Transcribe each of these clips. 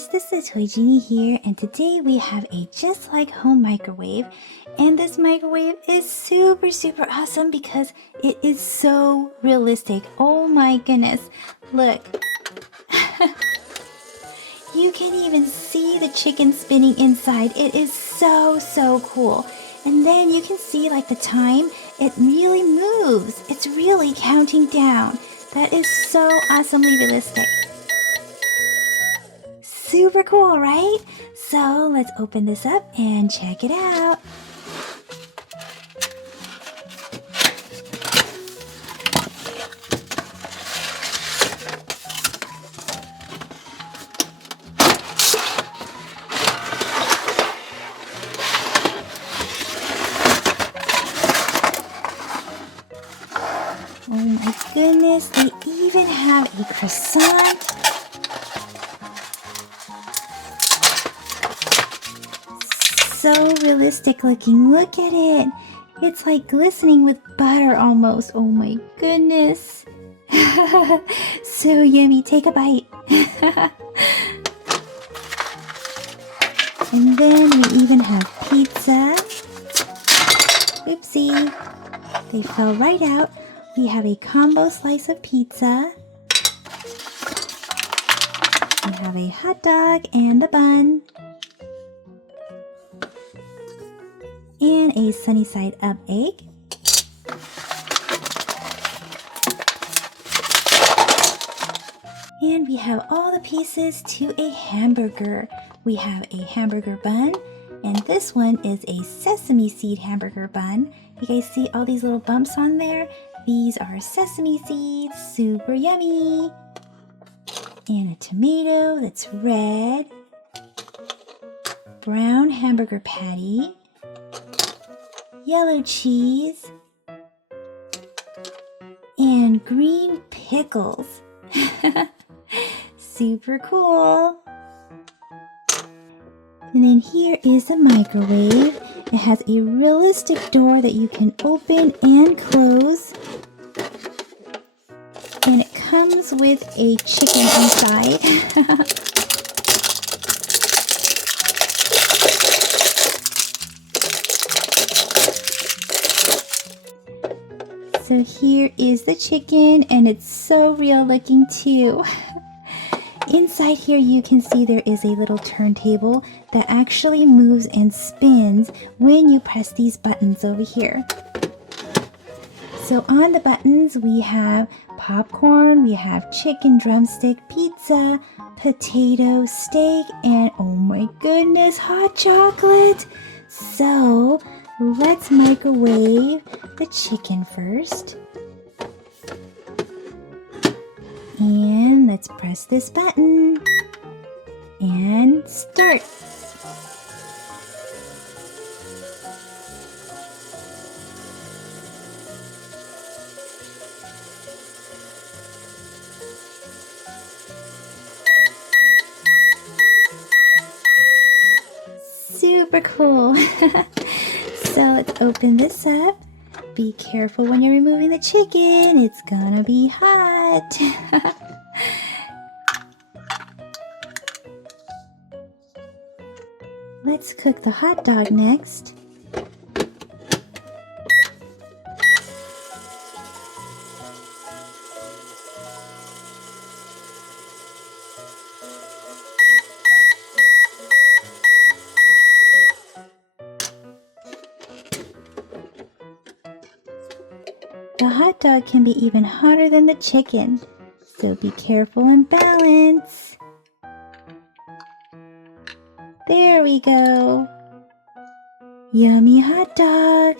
guys, this is Toy Genie here, and today we have a just like home microwave. And this microwave is super awesome because it is so realistic. Oh my goodness, look. You can even see the chicken spinning inside. It is so cool. And then you can see like the time, it really moves. It's really counting down. That is so awesomely realistic. Super cool, right? So let's open this up and check it out. Oh my goodness, they even have a croissant. So realistic looking. Look at it. It's like glistening with butter almost. Oh my goodness. So yummy. Take a bite. And then we even have pizza. Oopsie. They fell right out. We have a combo slice of pizza. We have a hot dog and a bun. And a sunny side up egg. And we have all the pieces to a hamburger. We have a hamburger bun, and this one is a sesame seed hamburger bun. You guys see all these little bumps on there? These are sesame seeds, super yummy. And a tomato that's red. Brown hamburger patty. Yellow cheese, and green pickles. Super cool. And then here is the microwave. It has a realistic door that you can open and close. And it comes with a chicken inside. So here is the chicken, and it's so real looking too. Inside here you can see there is a little turntable that actually moves and spins when you press these buttons over here. So on the buttons we have popcorn, we have chicken drumstick, pizza, potato, steak, and oh my goodness, hot chocolate. So let's microwave the chicken first. And let's press this button. And start. Super cool. So let's open this up. Be careful when you're removing the chicken. It's gonna be hot. Let's cook the hot dog next. The hot dog can be even hotter than the chicken, so be careful and balance. There we go. Yummy hot dog.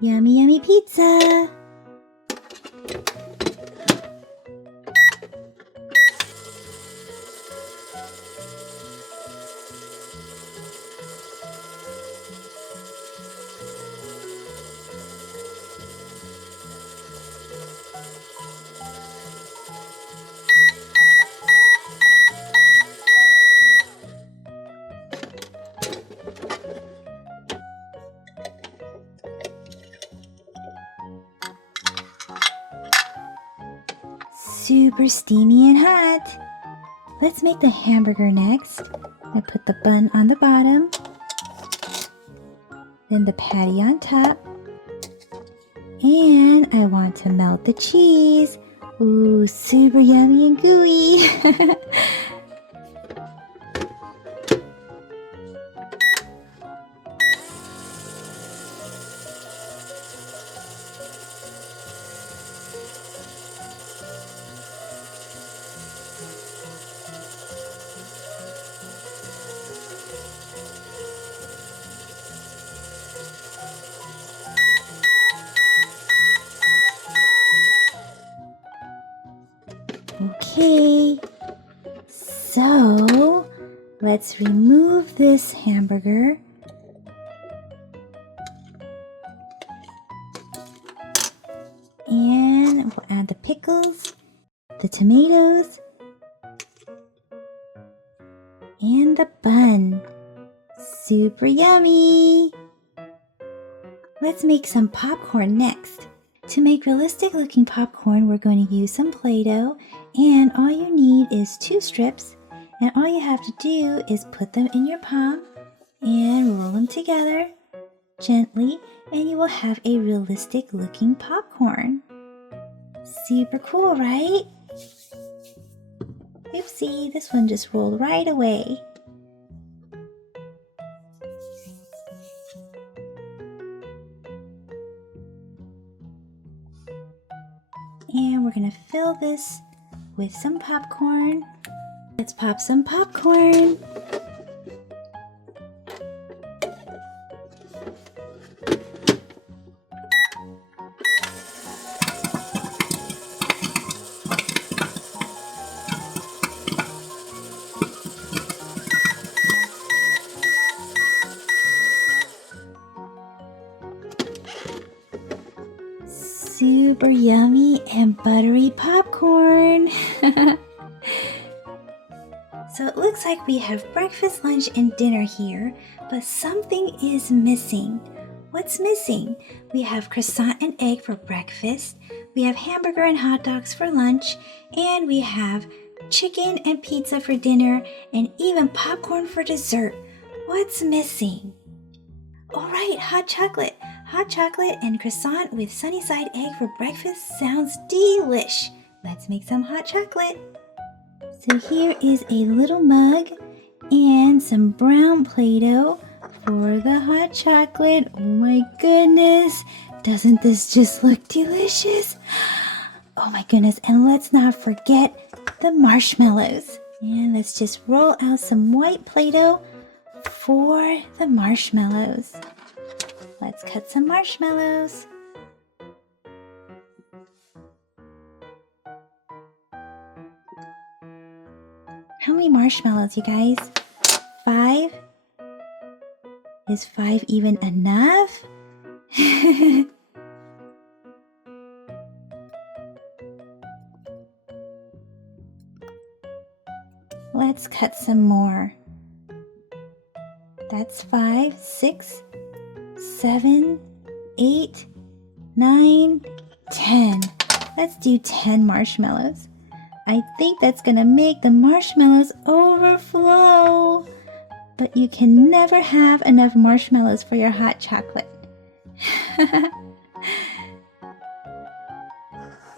Yummy pizza. Super steamy and hot. Let's make the hamburger next. I put the bun on the bottom, then the patty on top, and I want to melt the cheese. Ooh, super yummy and gooey. Okay, so let's remove this hamburger. And we'll add the pickles, the tomatoes, and the bun. Super yummy! Let's make some popcorn next. To make realistic looking popcorn, we're going to use some Play-Doh, and all you need is 2 strips, and all you have to do is put them in your palm and roll them together gently, and you will have a realistic looking popcorn. Super cool, right? Oopsie, this one just rolled right away. And we're gonna fill this with some popcorn. Let's pop some popcorn. Super yummy and buttery popcorn. So it looks like we have breakfast, lunch, and dinner here, but something is missing. What's missing? We have croissant and egg for breakfast, we have hamburger and hot dogs for lunch, and we have chicken and pizza for dinner, and even popcorn for dessert. What's missing? All right, hot chocolate. Hot chocolate and croissant with sunny side egg for breakfast sounds delish. Let's make some hot chocolate. So here is a little mug and some brown Play-Doh for the hot chocolate. Oh my goodness, doesn't this just look delicious? Oh my goodness, and let's not forget the marshmallows. And let's just roll out some white Play-Doh for the marshmallows. Let's cut some marshmallows. How many marshmallows, you guys? 5? Is 5 even enough? Let's cut some more. That's 5, 6, 7, 8, 9, 10. Let's do 10 marshmallows. I think that's gonna make the marshmallows overflow. But you can never have enough marshmallows for your hot chocolate.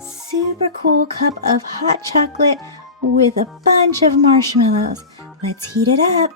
Super cool cup of hot chocolate with a bunch of marshmallows. Let's heat it up.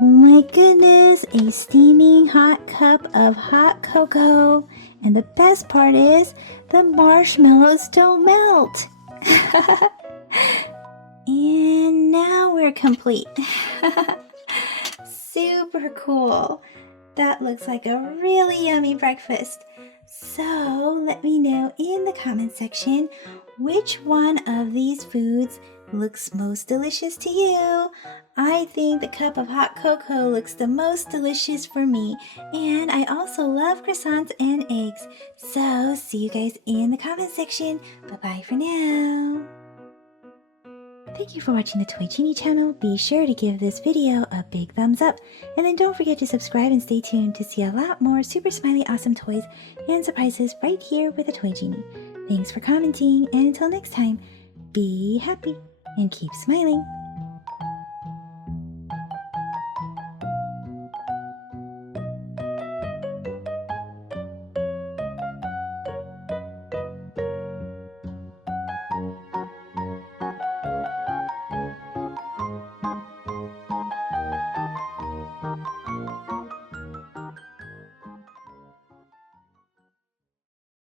Oh my goodness, a steaming hot cup of hot cocoa. And the best part is the marshmallows don't melt. And now we're complete. super cool. That looks like a really yummy breakfast. So let me know in the comment section which one of these foods looks most delicious to you. I think the cup of hot cocoa looks the most delicious for me, and I also love croissants and eggs. So see you guys in the comment section. Bye-bye for now. Thank you for watching the Toy Genie channel. Be sure to give this video a big thumbs up, and then don't forget to subscribe and stay tuned to see a lot more super smiley awesome toys and surprises right here with the Toy Genie. Thanks for commenting, and until next time, be happy and keep smiling.